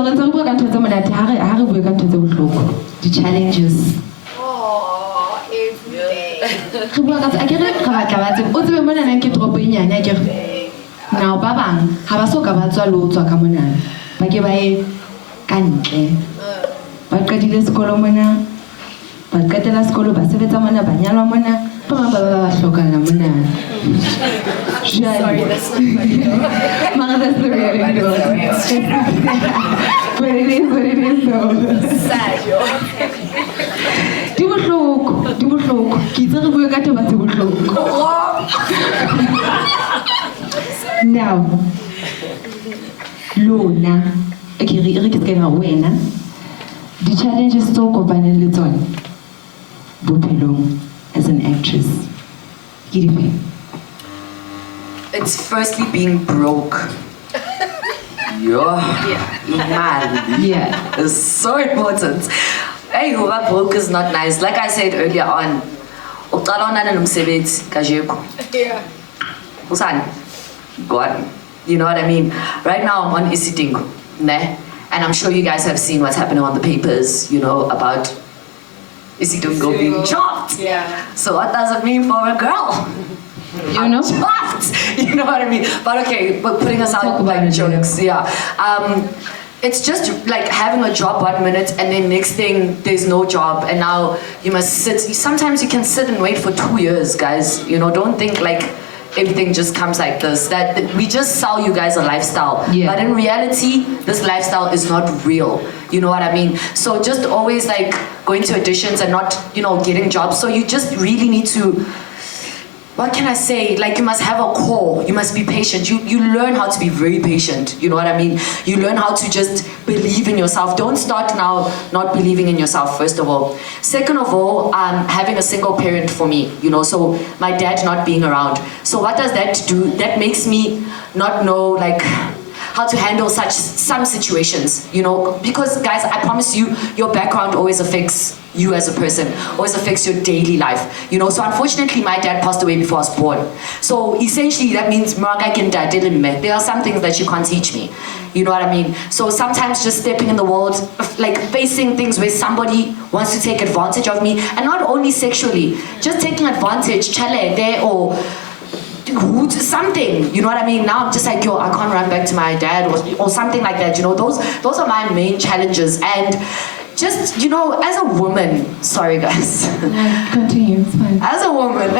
So re ntse re bua ka ntho tse monate ha re bue ka ntho tse bohloko. Di-challenges. Every day. Re bua ka tse akere re batla ba tsebe. O tsebe mona nang ke toropo e nyane akere. Now ba bang ha ba so ka ba tswa lo tswa ka mona. Ba ke ba e kantle. Ba qadile sekolo mona. Ba qetela sekolo ba sebetsa mona ba nyalwa mona. Ba bang ba hlokana mona. Sorry, that's not funny though. Mara, that's the reality. But it is though. Sad, yo. Di bohloko. Ke itse re bue ka taba tse bohloko. Now, lona, okay, re ke tsena wena. Di-challenges tse o kopaneng le tsona bophelong as an actress. Ke dife? It's firstly being broke. Yeah. It's so important. Hey, who are broke is not nice. Like I said earlier on, Yeah. Usan, God, you know what I mean? Right now I'm on Isitingo, ne? And I'm sure you guys have seen what's happening on the papers, you know, about Isitingo being chopped. Yeah. So what does it mean for a girl? You know? Chopped! You know what I mean? But okay, but putting aside Talk about like it, jokes, yeah. It's just like having a job 1 minute and then next thing there's no job and now you must sit. Sometimes you can sit and wait for 2 years, guys. You know, don't think like everything just comes like this. That we just sell you guys a lifestyle. Yeah. But in reality, this lifestyle is not real. You know what I mean? So just always like going to auditions and not, you know, getting jobs. So you just really need to, what can I say? Like you must have a core. You must be patient. You learn how to be very patient. You know what I mean? You learn how to just believe in yourself. Don't start now not believing in yourself, first of all. Second of all, having a single parent for me, you know, so my dad not being around. So what does that do? That makes me not know like how to handle some situations, you know, because guys, I promise you, your background always affects you as a person, always affects your daily life, you know. So unfortunately, my dad passed away before I was born. So essentially, that means there are some things that you can't teach me, you know what I mean? So sometimes just stepping in the world, like facing things where somebody wants to take advantage of me, and not only sexually, just taking advantage, chale there or something, you know what I mean? Now I'm just like, yo, I can't run back to my dad or something like that, you know. Those are my main challenges. And just, you know, as a woman, sorry guys. Continue, it's fine. As a woman,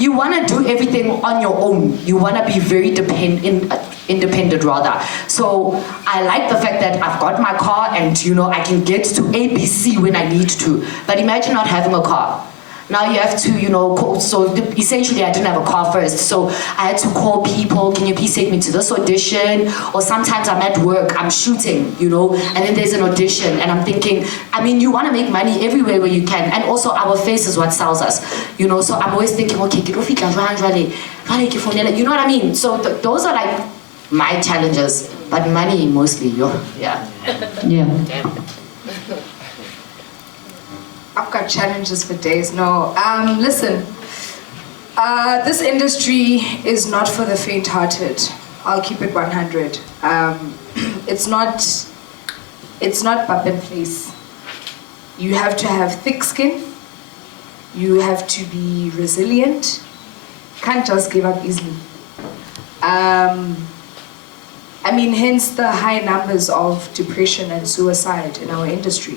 you want to do everything on your own. You want to be very independent rather. So I like the fact that I've got my car and, you know, I can get to ABC when I need to. But imagine not having a car. Now you have to, you know, call. So essentially I didn't have a car first. So I had to call people, can you please take me to this audition? Or sometimes I'm at work, I'm shooting, you know, and then there's an audition and I'm thinking, I mean, you want to make money everywhere where you can. And also our face is what sells us, you know. So I'm always thinking, okay, you know what I mean? So those are like my challenges, but money mostly, yeah. I've got challenges for days. No, listen. This industry is not for the faint-hearted. I'll keep it 100. It's not pap and place. You have to have thick skin. You have to be resilient. Can't just give up easily. I mean, hence the high numbers of depression and suicide in our industry,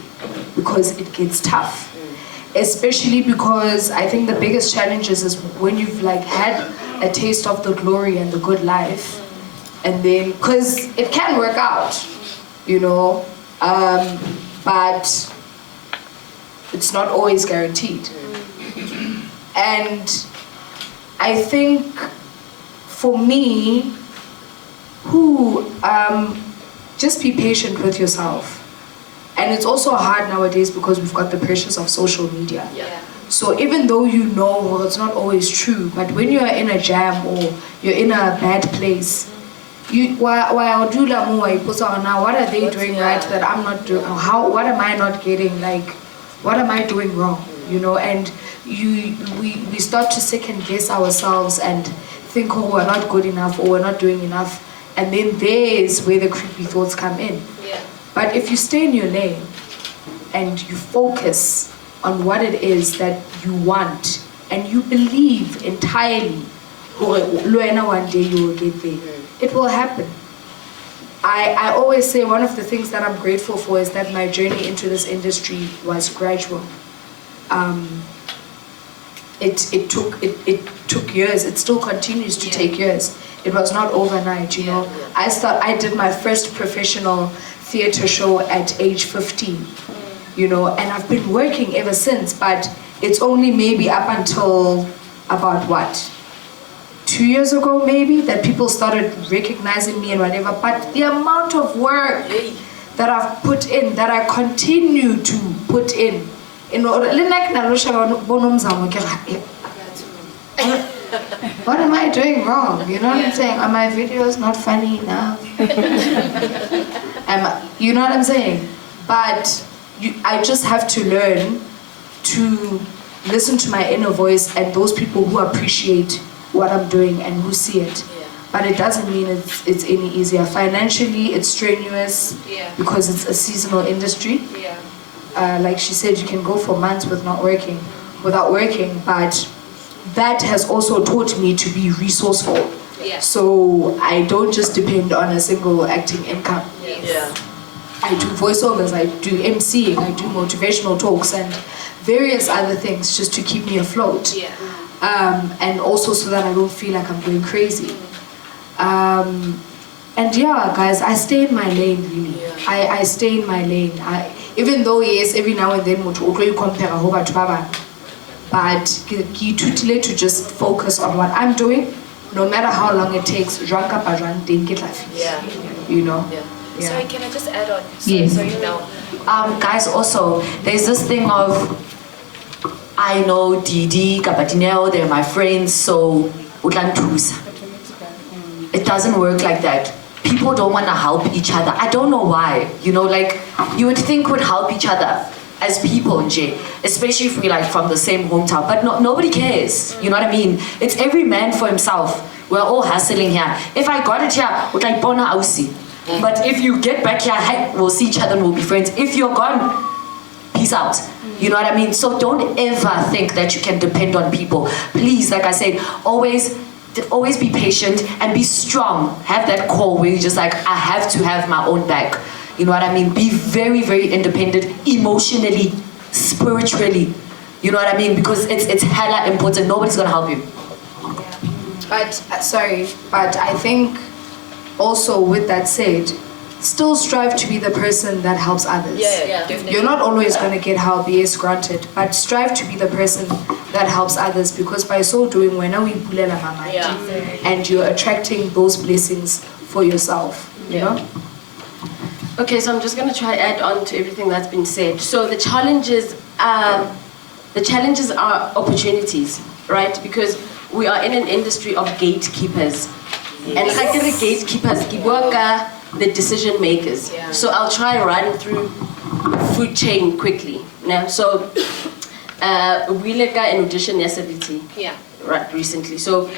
because it gets tough. Especially because I think the biggest challenges is when you've like had a taste of the glory and the good life, and then, because it can work out, you know, but it's not always guaranteed. And I think for me, just be patient with yourself. And it's also hard nowadays because we've got the pressures of social media. Yeah. So even though you know, well, it's not always true, but when you're in a jam or you're in a bad place, what are they doing right that I'm not doing? What am I not getting? Like, what am I doing wrong? You know, and we start to second guess ourselves and think, oh, we're not good enough or we're not doing enough. And then there's where the creepy thoughts come in. Yeah. But if you stay in your lane and you focus on what it is that you want and you believe entirely, one day you will get there, it will happen. I always say one of the things that I'm grateful for is that my journey into this industry was gradual. It took years. It still continues to take years. It was not overnight, you know. I did my first professional theater show at age 15, you know, and I've been working ever since, but it's only maybe up until about what? 2 years ago maybe, that people started recognizing me and whatever, but the amount of work that I've put in, that I continue to put in order, what am I doing wrong? You know what I'm saying? Are my videos not funny enough? You know what I'm saying? But I just have to learn to listen to my inner voice and those people who appreciate what I'm doing and who see it. But it doesn't mean it's any easier. Financially, it's strenuous because it's a seasonal industry. Like she said, you can go for months without working, but that has also taught me to be resourceful. So I don't just depend on a single acting income. I do voiceovers, I do MCing, I do motivational talks and various other things just to keep me afloat. And also so that I don't feel like I'm going crazy. And yeah, guys, I stay in my lane, really. I stay in my lane. Even though, yes, every now and then, you compare a whole bunch of other, but you to just focus on what I'm doing, no matter how long it takes. You know? Sorry, can I just add on? Yes. So you know. Guys, also, there's this thing of, I know Didi, Kapatineo, they're my friends, so utlantusa. It doesn't work like that. People don't want to help each other. I don't know why. You know, like, you would think we'd help each other as people, Nje, especially if we're like from the same hometown, but nobody cares. You know what I mean? It's every man for himself. We're all hustling here. If I got it here, like bona ausi. But if you get back here, hey, we'll see each other and we'll be friends. If you're gone, peace out. You know what I mean? So don't ever think that you can depend on people. Please, like I said, always be patient and be strong. Have that core where you're just like, I have to have my own back. You know what I mean? Be very, very independent, emotionally, spiritually. You know what I mean? Because it's hella important. Nobody's gonna help you. But I think also with that said, still strive to be the person that helps others. Definitely. You're not always going to get help, yes, granted, but strive to be the person that helps others, because by so doing, when we pulela mama, and you're attracting those blessings for yourself, you know? Okay, so I'm just going to try add on to everything that's been said. So the challenges are opportunities, right? Because we are in an industry of gatekeepers. And like the gatekeepers, the decision makers. So I'll try run through food chain quickly. Now, so we like an audition yesterday. Right, recently. So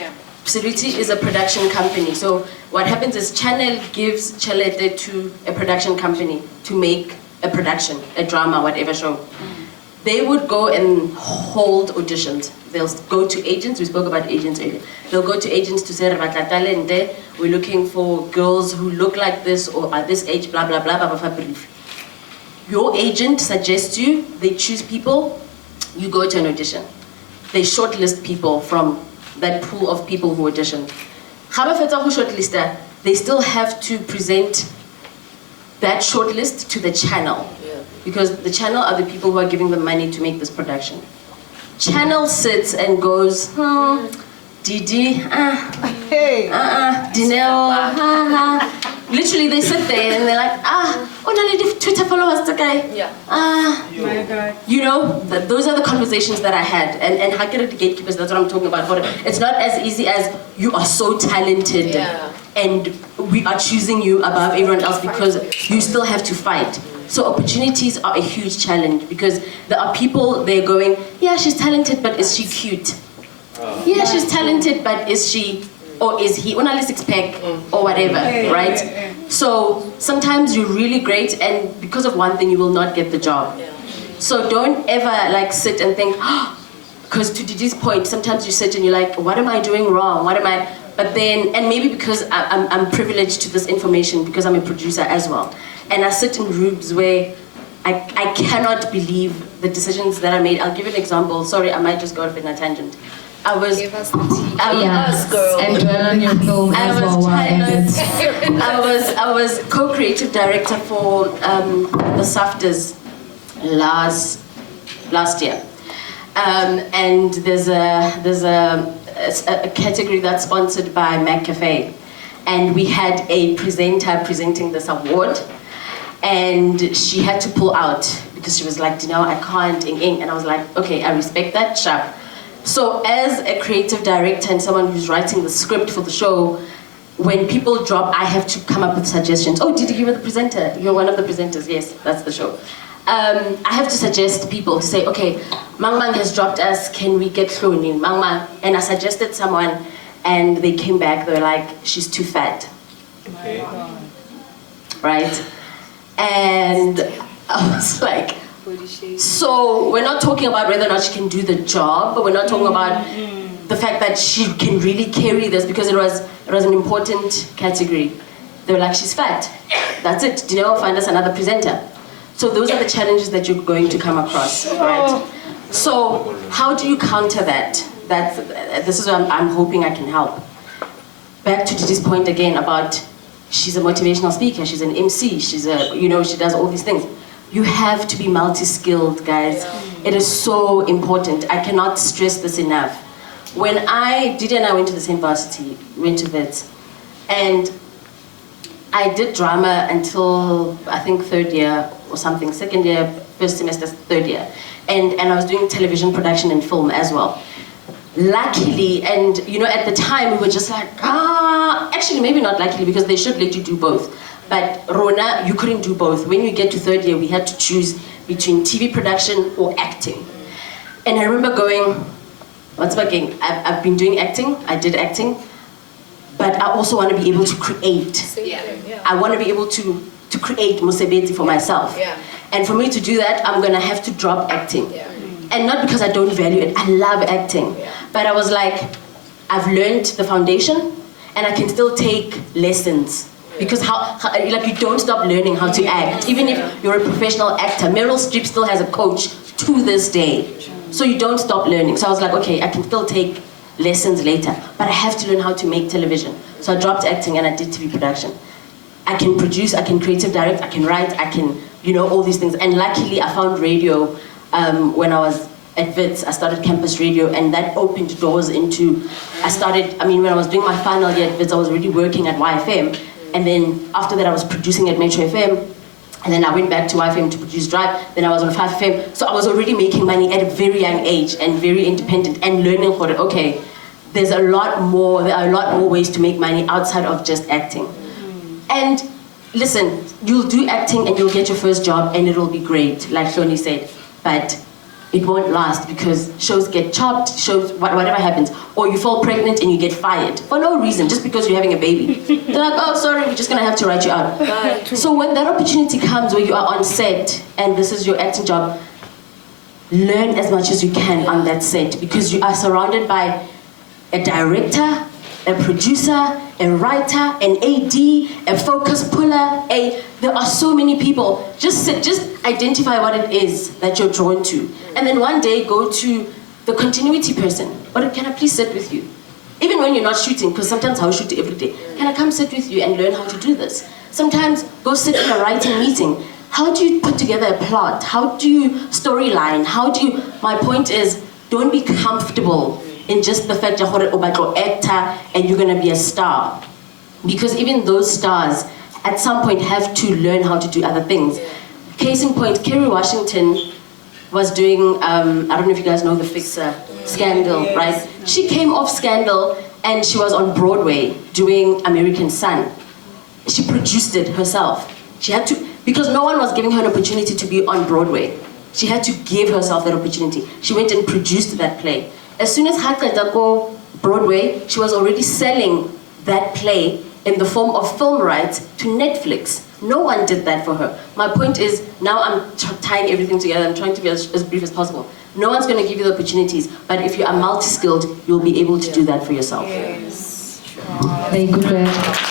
Psiluti is a production company. So what happens is Channel gives Chalete to a production company to make a production, a drama, whatever show. They would go and hold auditions. They'll go to agents. We spoke about agents earlier. They'll go to agents to say, we're looking for girls who look like this or are this age, blah, blah, blah, blah, blah, blah. Your agent suggests you, they choose people, you go to an audition. They shortlist people from that pool of people who auditioned. They still have to present that shortlist to the channel. Because the channel are the people who are giving them money to make this production. Channel sits and goes, Didi, Dineo, Literally, they sit there and they're like, Twitter followers, the guy. My God. You know, those are the conversations that I had. And Hakira the gatekeepers, that's what I'm talking about. It's not as easy as you are so talented and we are choosing you above everyone else because you still have to fight. So opportunities are a huge challenge because there are people, they're going, yeah, she's talented, but is she cute? Yeah, she's talented, but is she or is he only 6-pack or whatever, right? So sometimes you're really great, and because of one thing, you will not get the job. So don't ever like sit and think, because to Didi's point, sometimes you sit and you're like, what am I doing wrong? What am I? But then, and maybe because I'm privileged to this information because I'm a producer as well, and I sit in rooms where I cannot believe the decisions that I made. I'll give you an example. Sorry, I might just go off in a tangent. I was, Give us the tea. Yeah, and dwell on your film as well. while ended. I was co-creative director for the SAFTAs last year, and there's a category that's sponsored by McCafe, and we had a presenter presenting this award, and she had to pull out because she was like, you know, I can't, and I was like, okay, I respect that, sharp. So as a creative director and someone who's writing the script for the show, when people drop, I have to come up with suggestions. Oh, did you give her the presenter? You're one of the presenters. Yes, that's the show. I have to suggest people to say, okay, Mang Mang has dropped us, can we get thrown in? Mang Mang. And I suggested someone, and they came back, they were like, she's too fat. My God. Right? And I was like, so we're not talking about whether or not she can do the job, but we're not talking about the fact that she can really carry this, because it was an important category. They were like, she's fat. That's it. Do you know, find us another presenter. So those are the challenges that you're going to come across, right? So how do you counter that? This is where I'm hoping I can help. Back to Didi's point again about she's a motivational speaker, she's an MC, she's a, you know, she does all these things. You have to be multi-skilled, guys. It is so important. I cannot stress this enough. When Didi and I went to the same varsity, went to Wits, and I did drama until I think 3rd year or something, 2nd year, 1st semester, 3rd year. And I was doing television production and film as well. Luckily, and you know, at the time we were just like, actually maybe not luckily, because they should let you do both. But Rona, you couldn't do both. When you get to 3rd year, we had to choose between TV production or acting. And I remember going, what's working? I've been doing acting, I did acting, but I also want to be able to create. I want to be able to create Musebeti for myself. And for me to do that, I'm going to have to drop acting. And not because I don't value it, I love acting. But I was like, I've learned the foundation, and I can still take lessons. Because like, you don't stop learning how to act. Even if you're a professional actor, Meryl Streep still has a coach to this day. So you don't stop learning. So I was like, okay, I can still take lessons later, but I have to learn how to make television. So I dropped acting and I did TV production. I can produce, I can creative direct, I can write, I can, you know, all these things. And luckily I found radio when I was at Wits. I started campus radio, and that opened doors into, when I was doing my final year at Wits, I was already working at YFM. And then after that I was producing at Metro FM. And then I went back to YFM to produce Drive. Then I was on 5FM. So I was already making money at a very young age and very independent and learning for it. Okay, there are a lot more ways to make money outside of just acting. And listen, you'll do acting and you'll get your first job and it'll be great, like Shoni said. But it won't last, because shows get chopped, whatever happens. Or you fall pregnant and you get fired for no reason, just because you're having a baby. They're like, oh, sorry, we're just gonna have to write you out. So when that opportunity comes where you are on set and this is your acting job, learn as much as you can on that set, because you are surrounded by a director, a producer, a writer, an AD, a focus puller, there are so many people. Just identify what it is that you're drawn to. And then one day go to the continuity person. But can I please sit with you? Even when you're not shooting, because sometimes I'll shoot every day. Can I come sit with you and learn how to do this? Sometimes go sit in a writing meeting. How do you put together a plot? How do you storyline? My point is, don't be comfortable in just the fact that you're an actor and you're gonna be a star. Because even those stars, at some point, have to learn how to do other things. Case in point, Kerry Washington was doing, I don't know if you guys know the Fixer, Scandal, right? She came off Scandal and she was on Broadway doing American Son. She produced it herself. She had to, because no one was giving her an opportunity to be on Broadway. She had to give herself that opportunity. She went and produced that play. As soon as Haqeda go Broadway, she was already selling that play in the form of film rights to Netflix. No one did that for her. My point is, now I'm tying everything together. I'm trying to be as brief as possible. No one's going to give you the opportunities, but if you are multi-skilled, you'll be able to do that for yourself. Very good word.